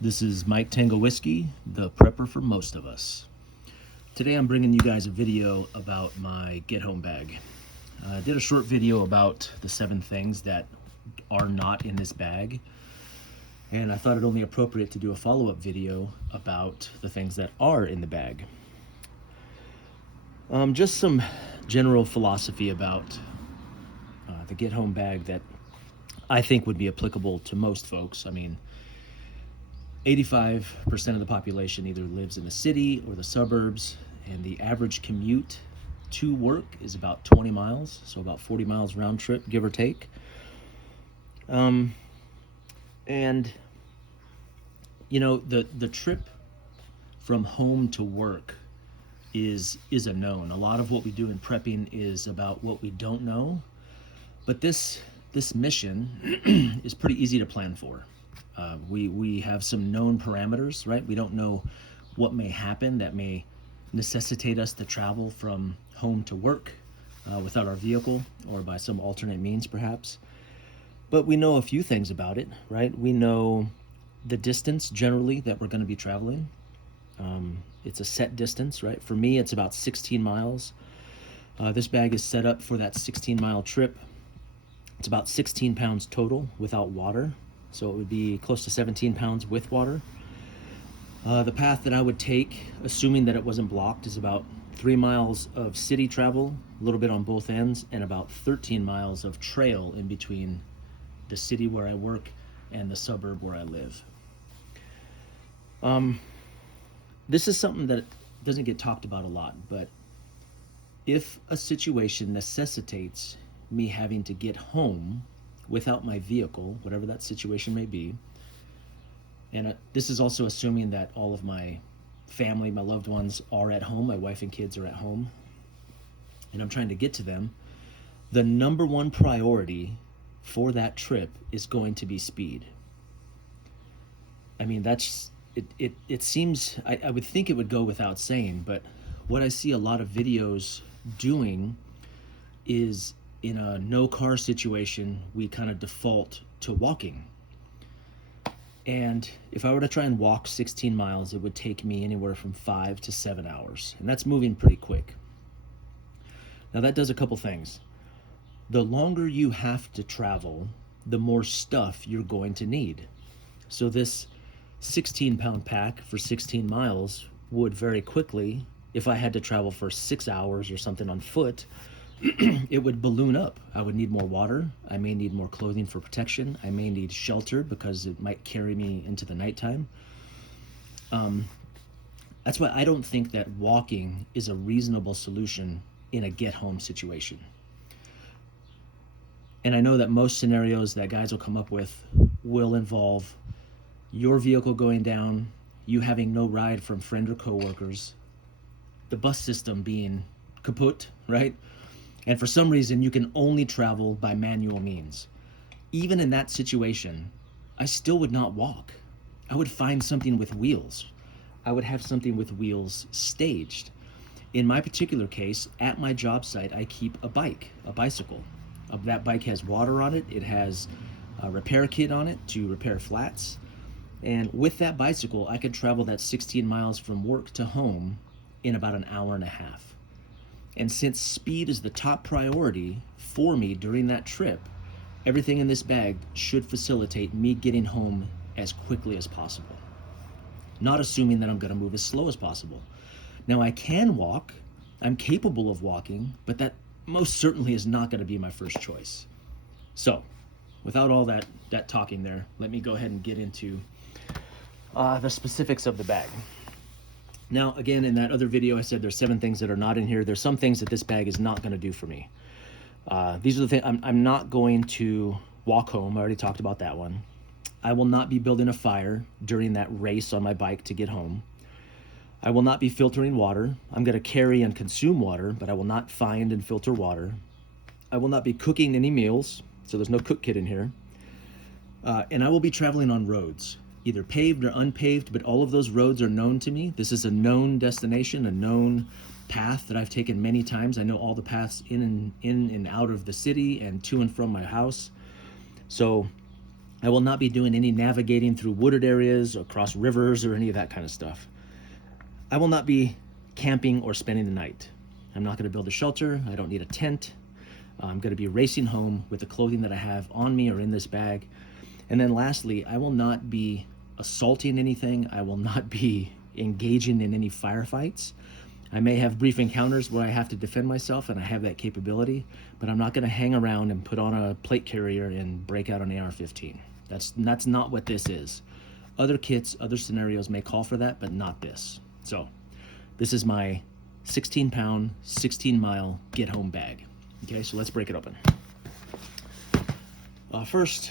This is Mike Tango Whiskey, the prepper for most of us. Today I'm bringing you guys a video about my get home bag. I did a short video about the 7 things that are not in this bag, and I thought it only appropriate to do a follow-up video about the things that are in the bag. Just some general philosophy about the get home bag that I think would be applicable to most folks. I mean, 85% of the population either lives in the city or the suburbs, and the average commute to work is about 20 miles, so about 40 miles round trip, give or take. And you know, the trip from home to work is a known. A lot of what we do in prepping is about what we don't know, but this mission is pretty easy to plan for. We have some known parameters, right? We don't know what may happen that may necessitate us to travel from home to work without our vehicle or by some alternate means perhaps. But we know a few things about it, right? We know the distance generally that we're going to be traveling. It's a set distance, right? For me, it's about 16 miles. This bag is set up for that 16-mile trip. It's about 16 pounds total without water. So it would be close to 17 pounds with water. The path that I would take, assuming that it wasn't blocked, is about 3 miles of city travel, a little bit on both ends, and about 13 miles of trail in between the city where I work and the suburb where I live. This is something that doesn't get talked about a lot, but if a situation necessitates me having to get home without my vehicle, whatever that situation may be, and this is also assuming that all of my family, my loved ones are at home, my wife and kids are at home, and I'm trying to get to them, the number one priority for that trip is going to be speed. I mean, it seems, I would think it would go without saying, but what I see a lot of videos doing is, in a no car situation, we kind of default to walking. And if I were to try and walk 16 miles, it would take me anywhere from 5 to 7 hours. And that's moving pretty quick. Now that does a couple things. The longer you have to travel, the more stuff you're going to need. So this 16-pound pack for 16 miles would very quickly, if I had to travel for 6 hours or something on foot, it would balloon up. I would need more water. I may need more clothing for protection. I may need shelter because it might carry me into the nighttime. That's why I don't think that walking is a reasonable solution in a get-home situation. And I know that most scenarios that guys will come up with will involve your vehicle going down, you having no ride from friend or coworkers, the bus system being kaput, right? And for some reason, you can only travel by manual means. Even in that situation, I still would not walk. I would find something with wheels. I would have something with wheels staged. In my particular case, at my job site, I keep a bicycle. That bike has water on it. It has a repair kit on it to repair flats. And with that bicycle, I could travel that 16 miles from work to home in about an hour and a half. And since speed is the top priority for me during that trip, everything in this bag should facilitate me getting home as quickly as possible. Not assuming that I'm going to move as slow as possible. Now I can walk, I'm capable of walking, but that most certainly is not going to be my first choice. So, without all that talking there, let me go ahead and get into the specifics of the bag. Now, again, in that other video, I said there's 7 things that are not in here. There's some things that this bag is not going to do for me. These are the things. I'm not going to walk home. I already talked about that one. I will not be building a fire during that race on my bike to get home. I will not be filtering water. I'm going to carry and consume water, but I will not find and filter water. I will not be cooking any meals, so there's no cook kit in here. And I will be traveling on roads, either paved or unpaved, but all of those roads are known to me. This is a known destination, a known path that I've taken many times. I know all the paths in and out of the city and to and from my house. So I will not be doing any navigating through wooded areas or across rivers or any of that kind of stuff. I will not be camping or spending the night. I'm not going to build a shelter. I don't need a tent. I'm going to be racing home with the clothing that I have on me or in this bag. And then lastly, I will not be assaulting anything. I will not be engaging in any firefights. I may have brief encounters where I have to defend myself, and I have that capability, but I'm not going to hang around and put on a plate carrier and break out an AR-15. That's not what this is. Other kits, other scenarios may call for that, but not this. So this is my 16-pound, 16-mile get-home bag. Okay, so let's break it open. First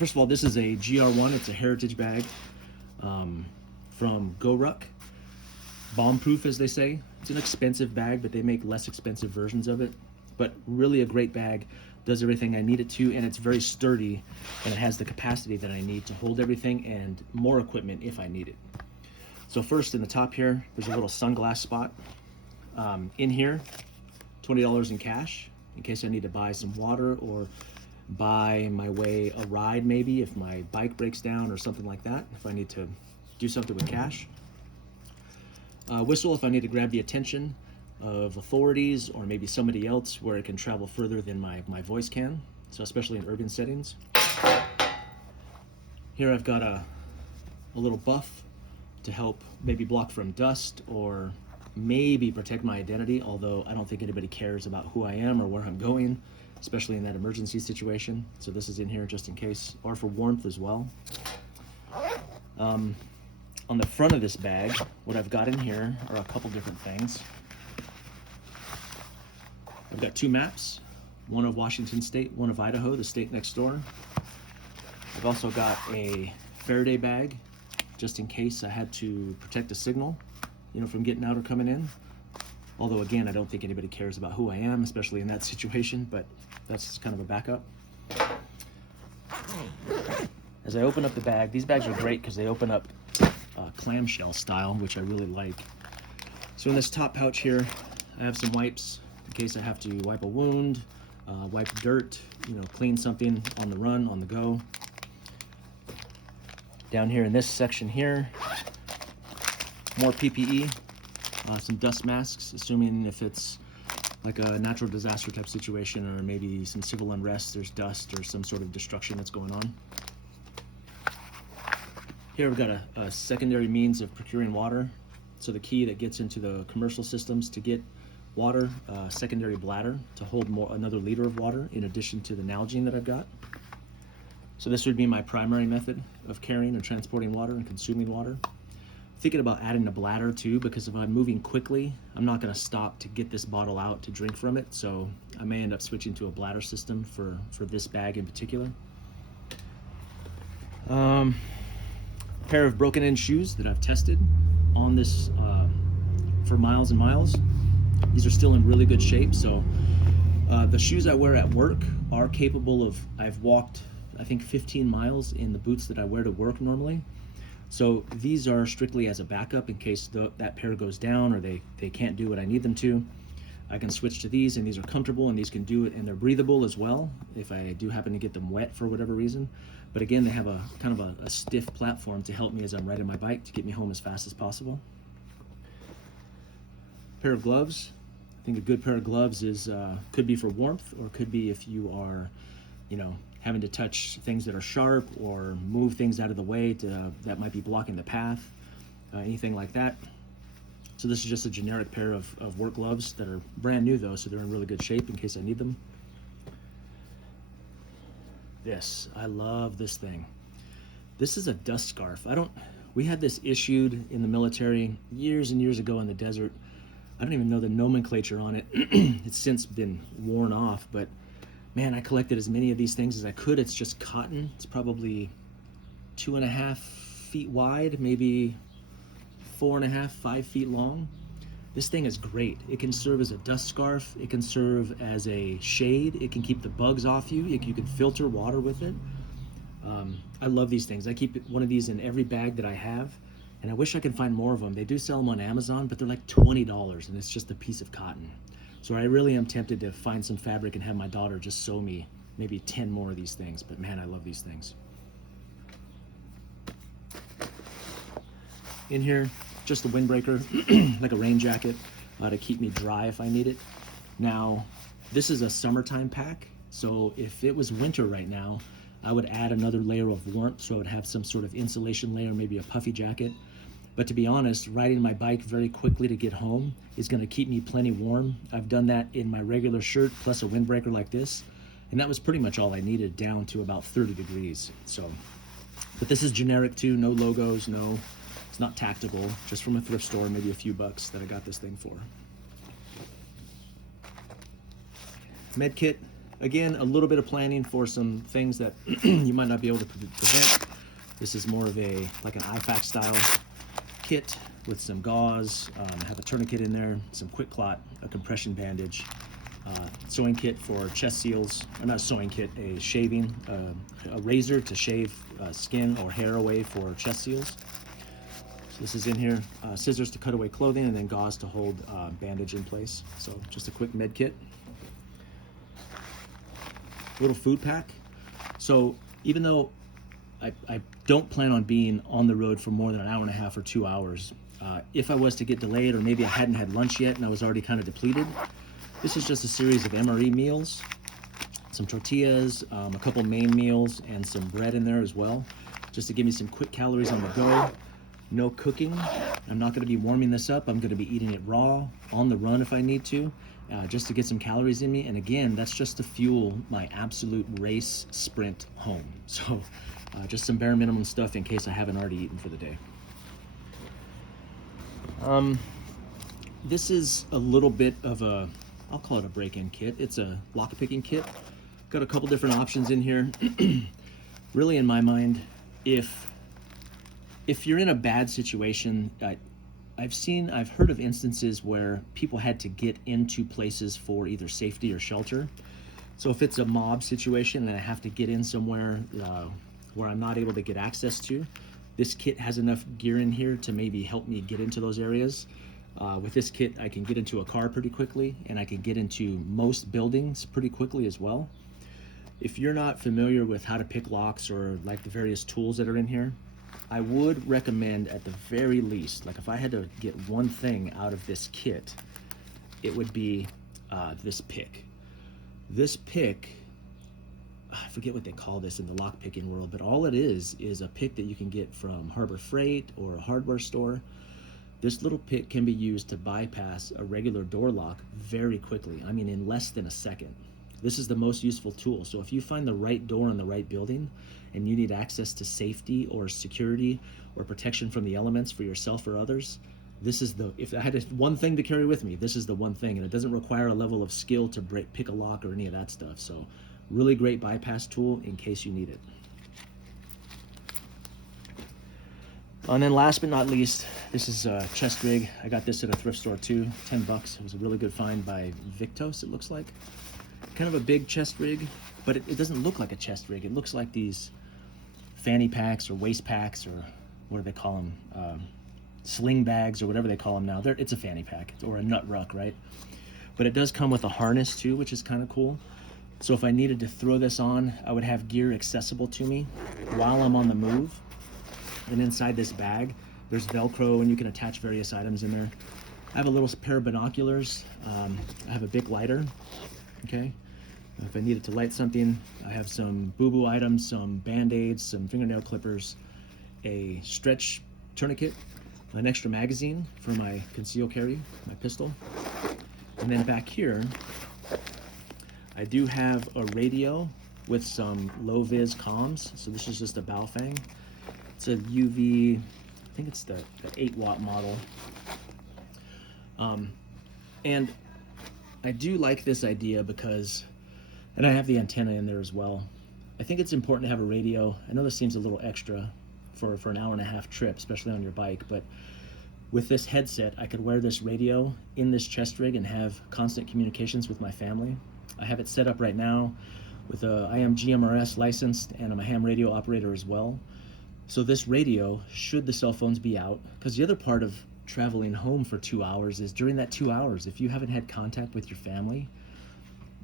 of all, this is a GR1. It's a heritage bag from GoRuck. Bomb-proof, as they say. It's an expensive bag, but they make less expensive versions of it. But really a great bag. Does everything I need it to, and it's very sturdy, and it has the capacity that I need to hold everything and more equipment if I need it. So first, in the top here, there's a little sunglass spot. In here, $20 in cash in case I need to buy some water or buy my way a ride, maybe if my bike breaks down or something like that, if I need to do something with cash. Whistle if I need to grab the attention of authorities or maybe somebody else where it can travel further than my voice can, so especially in urban settings. Here I've got a little buff to help maybe block from dust or maybe protect my identity, although I don't think anybody cares about who I am or where I'm going, especially in that emergency situation. So this is in here just in case, or for warmth as well. On the front of this bag, what I've got in here are a couple different things. I've got 2 maps, one of Washington State, one of Idaho, the state next door. I've also got a Faraday bag, just in case I had to protect a signal, from getting out or coming in. Although again, I don't think anybody cares about who I am, especially in that situation, but that's kind of a backup. As I open up the bag, these bags are great because they open up clamshell style, which I really like. So in this top pouch here, I have some wipes in case I have to wipe a wound, wipe dirt, clean something on the run, on the go. Down here in this section here, more PPE, some dust masks, assuming if it's like a natural disaster type situation or maybe some civil unrest, there's dust or some sort of destruction that's going on. Here we've got a secondary means of procuring water. So the key that gets into the commercial systems to get water, secondary bladder to hold another liter of water in addition to the Nalgene that I've got. So this would be my primary method of carrying and transporting water and consuming water. Thinking about adding a bladder too, because if I'm moving quickly, I'm not going to stop to get this bottle out to drink from it. So I may end up switching to a bladder system for this bag in particular. Pair of broken-in shoes that I've tested on this for miles and miles. These are still in really good shape. So the shoes I wear at work are capable of, I've walked, I think 15 miles in the boots that I wear to work normally. So these are strictly as a backup in case that pair goes down or they can't do what I need them to. I can switch to these, and these are comfortable, and these can do it, and they're breathable as well if I do happen to get them wet for whatever reason. But again, they have a kind of a stiff platform to help me as I'm riding my bike to get me home as fast as possible. Pair of gloves. I think a good pair of gloves is could be for warmth, or could be if you are, having to touch things that are sharp or move things out of the way that might be blocking the path, anything like that. So this is just a generic pair of work gloves that are brand new though, so they're in really good shape in case I need them. I love this thing. This is a dust scarf. We had this issued in the military years and years ago in the desert. I don't even know the nomenclature on it. It's since been worn off, but man, I collected as many of these things as I could. It's just cotton. It's probably 2.5 feet wide, maybe 4.5, 5 feet long. This thing is great. It can serve as a dust scarf. It can serve as a shade. It can keep the bugs off you. You can filter water with it. I love these things. I keep one of these in every bag that I have, and I wish I could find more of them. They do sell them on Amazon, but they're like $20, and it's just a piece of cotton. So I really am tempted to find some fabric and have my daughter just sew me maybe 10 more of these things, but man, I love these things. In here, just a windbreaker, like a rain jacket, to keep me dry if I need it. Now, this is a summertime pack, so if it was winter right now, I would add another layer of warmth, so I would have some sort of insulation layer, maybe a puffy jacket. But to be honest, riding my bike very quickly to get home is gonna keep me plenty warm. I've done that in my regular shirt, plus a windbreaker like this, and that was pretty much all I needed, down to about 30 degrees. So, but this is generic too, no logos, no, it's not tactical, just from a thrift store, maybe a few bucks that I got this thing for. Med kit, again, a little bit of planning for some things that you might not be able to prevent. This is more of like an IFAC style kit with some gauze, have a tourniquet in there, some quick clot, a compression bandage, sewing kit for chest seals, or not a sewing kit, a shaving, a razor to shave skin or hair away for chest seals. So this is in here, scissors to cut away clothing, and then gauze to hold bandage in place. So just a quick med kit. Little food pack. So even though I don't plan on being on the road for more than an hour and a half or 2 hours, if I was to get delayed, or maybe I hadn't had lunch yet and I was already kind of depleted, this is just a series of MRE meals, some tortillas, a couple main meals, and some bread in there as well, just to give me some quick calories on the go. No cooking. I'm not going to be warming this up. I'm going to be eating it raw, on the run if I need to, just to get some calories in me. And again, that's just to fuel my absolute race sprint home. So just some bare minimum stuff in case I haven't already eaten for the day. This is a little bit of a, I'll call it a break-in kit. It's a lock-picking kit. Got a couple different options in here. Really, in my mind, if you're in a bad situation, I've heard of instances where people had to get into places for either safety or shelter. So if it's a mob situation and I have to get in somewhere where I'm not able to get access to, this kit has enough gear in here to maybe help me get into those areas. With this kit, I can get into a car pretty quickly, and I can get into most buildings pretty quickly as well. If you're not familiar with how to pick locks or like the various tools that are in here, I would recommend at the very least, like if I had to get one thing out of this kit, it would be this pick. This pick, I forget what they call this in the lock picking world, but all it is a pick that you can get from Harbor Freight or a hardware store. This little pick can be used to bypass a regular door lock very quickly. I mean, in less than a second. This is the most useful tool. So if you find the right door in the right building and you need access to safety or security or protection from the elements for yourself or others, this is if I had one thing to carry with me, this is the one thing. And it doesn't require a level of skill to pick a lock or any of that stuff. So really great bypass tool in case you need it. And then last but not least, this is a chest rig. I got this at a thrift store too, 10 bucks. It was a really good find by Victos, it looks like. Kind of a big chest rig, but it doesn't look like a chest rig. It looks like these fanny packs or waist packs, or what do they call them? Sling bags or whatever they call them now. It's a fanny pack or a nut ruck, right? But it does come with a harness too, which is kind of cool. So if I needed to throw this on, I would have gear accessible to me while I'm on the move. And inside this bag, there's Velcro, and you can attach various items in there. I have a little pair of binoculars. I have a Bic lighter, okay? If I needed to light something, I have some boo-boo items, some Band-Aids, some fingernail clippers, a stretch tourniquet, an extra magazine for my conceal carry, my pistol. And then back here, I do have a radio with some low-vis comms. So this is just a Baofeng. It's a UV, I think it's the 8-watt model. And I do like this idea because, and I have the antenna in there as well. I think it's important to have a radio. I know this seems a little extra for an hour-and-a-half trip, especially on your bike, but with this headset, I could wear this radio in this chest rig and have constant communications with my family. I have it set up right now with I am GMRS licensed, and I'm a ham radio operator as well. So this radio, should the cell phones be out, because the other part of traveling home for 2 hours is during that 2 hours, if you haven't had contact with your family,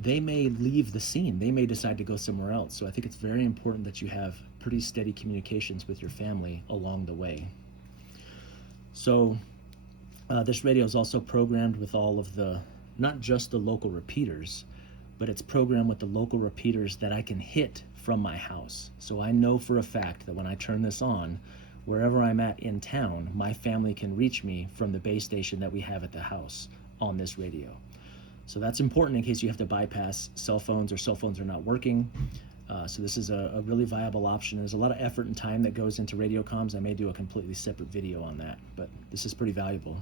they may leave the scene. They may decide to go somewhere else. So I think it's very important that you have pretty steady communications with your family along the way. So this radio is also programmed with all of the, not just the local repeaters, but it's programmed with the local repeaters that I can hit from my house. So I know for a fact that when I turn this on, wherever I'm at in town, my family can reach me from the base station that we have at the house on this radio. So that's important in case you have to bypass cell phones or cell phones are not working. So this is a really viable option. There's a lot of effort and time that goes into radio comms. I may do a completely separate video on that, but this is pretty valuable.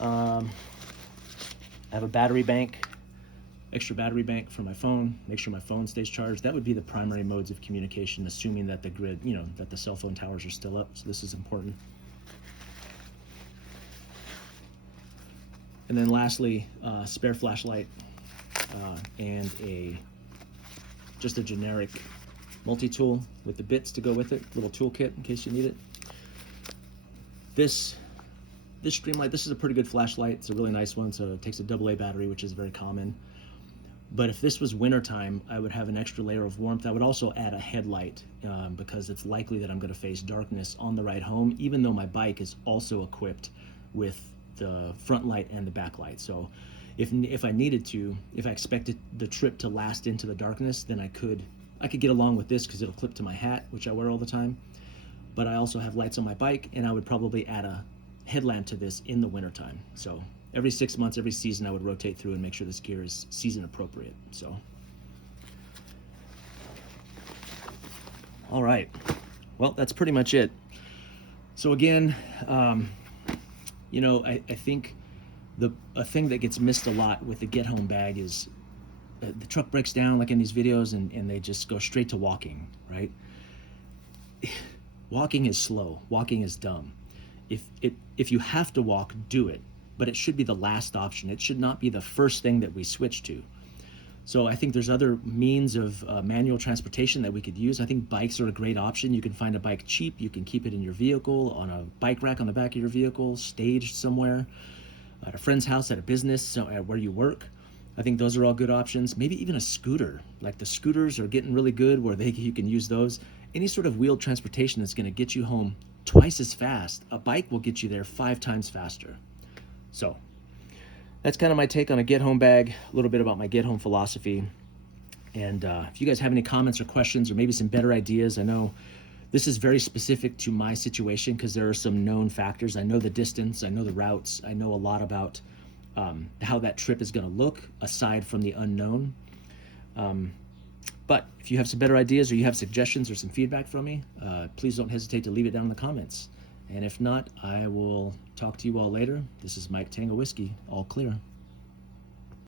I have a battery bank, extra battery bank for my phone, make sure my phone stays charged. That would be the primary modes of communication, assuming that the grid, that the cell phone towers are still up. So this is important. And then lastly, spare flashlight and just a generic multi-tool with the bits to go with it, little toolkit in case you need it. This Streamlight, this is a pretty good flashlight. It's a really nice one, so it takes a AA battery, which is very common. But if this was wintertime, I would have an extra layer of warmth. I would also add a headlight because it's likely that I'm going to face darkness on the ride home, even though my bike is also equipped with the front light and the back light. So if I needed to, if I expected the trip to last into the darkness, then I could get along with this because it'll clip to my hat, which I wear all the time. But I also have lights on my bike, and I would probably add a headlamp to this in the wintertime. So every 6 months, every season, I would rotate through and make sure this gear is season appropriate. So, all right, well, that's pretty much it. So again, I think a thing that gets missed a lot with the get home bag is the truck breaks down like in these videos and they just go straight to walking, right? Walking is slow, walking is dumb. If you have to walk, do it, but it should be the last option. It should not be the first thing that we switch to. So I think there's other means of manual transportation that we could use. I think bikes are a great option. You can find a bike cheap. You can keep it in your vehicle, on a bike rack on the back of your vehicle, staged somewhere, at a friend's house, at a business, where you work. I think those are all good options. Maybe even a scooter. Like the scooters are getting really good where you can use those. Any sort of wheeled transportation that's going to get you home twice as fast. A bike will get you there 5 times faster. So that's kind of my take on a get home bag, a little bit about my get home philosophy. And if you guys have any comments or questions or maybe some better ideas, I know this is very specific to my situation because there are some known factors. I know the distance, I know the routes, I know a lot about how that trip is going to look aside from the unknown. But if you have some better ideas or you have suggestions or some feedback from me, please don't hesitate to leave it down in the comments. And if not, I will talk to you all later. This is Mike Tango Whiskey, all clear.